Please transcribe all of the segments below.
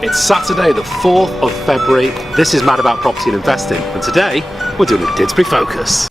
It's Saturday the 4th of February. This is Mad About Property and Investing, and today we're doing a Didsbury focus.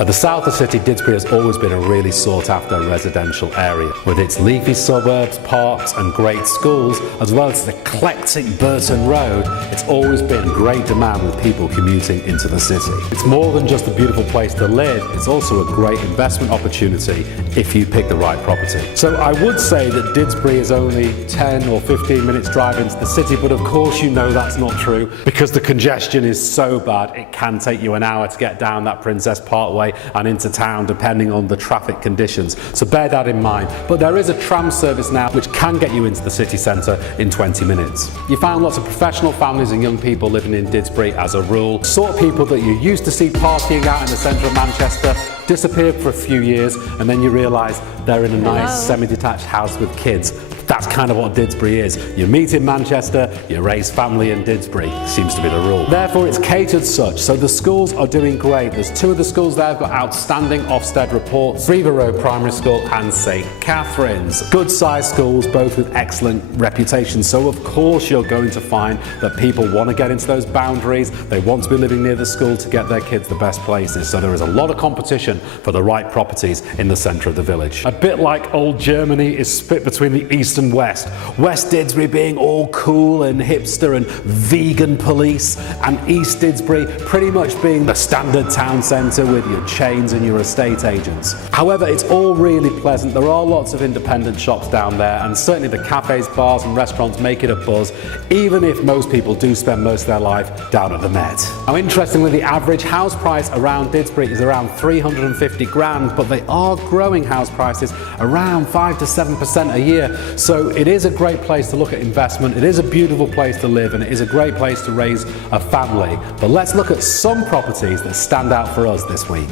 At the south of the city, Didsbury has always been a really sought-after residential area. With its leafy suburbs, parks and great schools, as well as the eclectic Burton Road, it's always been great demand with people commuting into the city. It's more than just a beautiful place to live, it's also a great investment opportunity if you pick the right property. So I would say that Didsbury is only 10 or 15 minutes drive into the city, but of course you know that's not true because the congestion is so bad it can take you an hour to get down that Princess Parkway and into town depending on the traffic conditions, so bear that in mind. But there is a tram service now which can get you into the city centre in 20 minutes. You find lots of professional families and young people living in Didsbury as a rule. Sort of people that you used to see partying out in the centre of Manchester disappeared for a few years and then you realise they're in a nice semi-detached house with kids. That's kind of what Didsbury is. You meet in Manchester, you raise family in Didsbury. Seems to be the rule. Therefore, it's catered such, so the schools are doing great. There's two of the schools there have got outstanding Ofsted reports, Riva Road Primary School and St Catherine's. Good sized schools, both with excellent reputations. So of course you're going to find that people want to get into those boundaries. They want to be living near the school to get their kids the best places. So there is a lot of competition for the right properties in the centre of the village. A bit like old Germany is split between the east and west. West Didsbury being all cool and hipster and vegan police, and East Didsbury pretty much being the standard town centre with your chains and your estate agents. However, it's all really pleasant. There are lots of independent shops down there, and certainly the cafes, bars and restaurants make it a buzz, even if most people do spend most of their life down at the Met. Now interestingly, the average house price around Didsbury is around 350 grand, but they are growing house prices around 5 to 7% a year. So it is a great place to look at investment, it is a beautiful place to live, and it is a great place to raise a family. But let's look at some properties that stand out for us this week.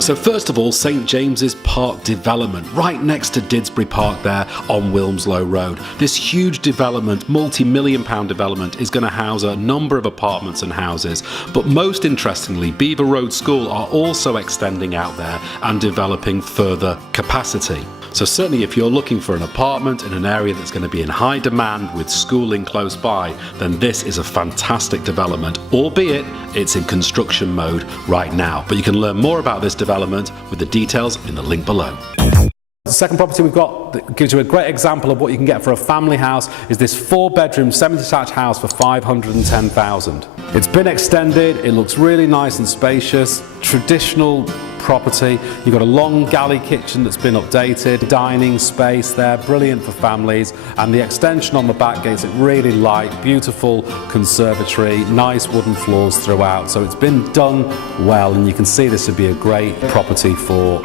So first of all, St James's Park development, right next to Didsbury Park there on Wilmslow Road. This huge development, multi-million-pound development, is going to house a number of apartments and houses. But most interestingly, Beaver Road School are also extending out there and developing further capacity. So certainly if you're looking for an apartment in an area that's going to be in high demand with schooling close by, then this is a fantastic development, albeit it's in construction mode right now. But you can learn more about this development with the details in the link below. The second property we've got that gives you a great example of what you can get for a family house is this 4-bedroom semi-detached house for $510,000. It's been extended, it looks really nice and spacious, traditional property. You've got a long galley kitchen that's been updated, dining space there, brilliant for families, and the extension on the back gets it really light, beautiful conservatory, nice wooden floors throughout. So it's been done well, and you can see this would be a great property for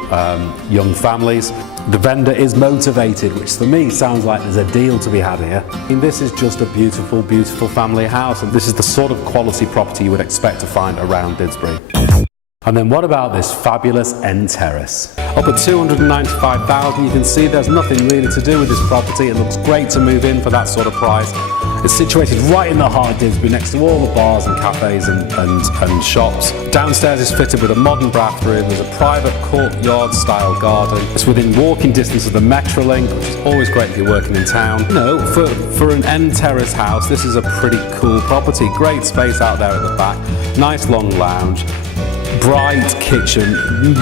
young families. The vendor is motivated, which for me sounds like there's a deal to be had here. And this is just a beautiful, beautiful family house, and this is the sort of quality property you would expect to find around Didsbury. And then what about this fabulous end terrace? Up at $295,000, you can see there's nothing really to do with this property. It looks great to move in for that sort of price. It's situated right in the heart of Didsbury, next to all the bars and cafes and shops. Downstairs is fitted with a modern bathroom. There's a private courtyard style garden. It's within walking distance of the Metrolink, which is always great if you're working in town. You know, for an end terrace house, this is a pretty cool property. Great space out there at the back. Nice long lounge. Bright kitchen,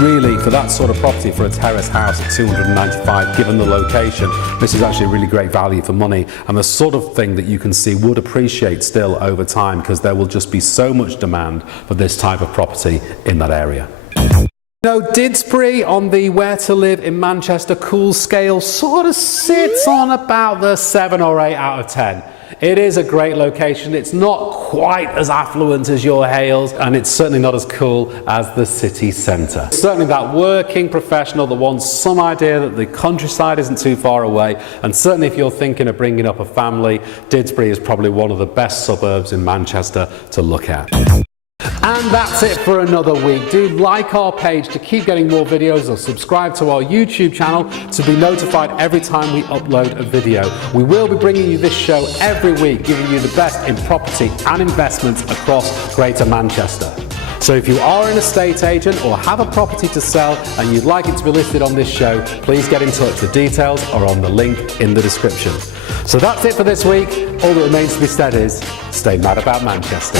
really for that sort of property for a terrace house at $295, given the location, this is actually a really great value for money, and the sort of thing that you can see would appreciate still over time because there will just be so much demand for this type of property in that area. You know, Didsbury on the where to live in Manchester cool scale sort of sits on about the 7 or 8 out of 10. It is a great location. It's not quite as affluent as your Hales, and it's certainly not as cool as the city centre. Certainly that working professional that wants some idea that the countryside isn't too far away, and certainly if you're thinking of bringing up a family, Didsbury is probably one of the best suburbs in Manchester to look at. And that's it for another week. Do like our page to keep getting more videos, or subscribe to our YouTube channel to be notified every time we upload a video. We will be bringing you this show every week, giving you the best in property and investments across Greater Manchester. So if you are an estate agent or have a property to sell and you'd like it to be listed on this show, please get in touch. The details are on the link in the description. So that's it for this week. All that remains to be said is, stay mad about Manchester.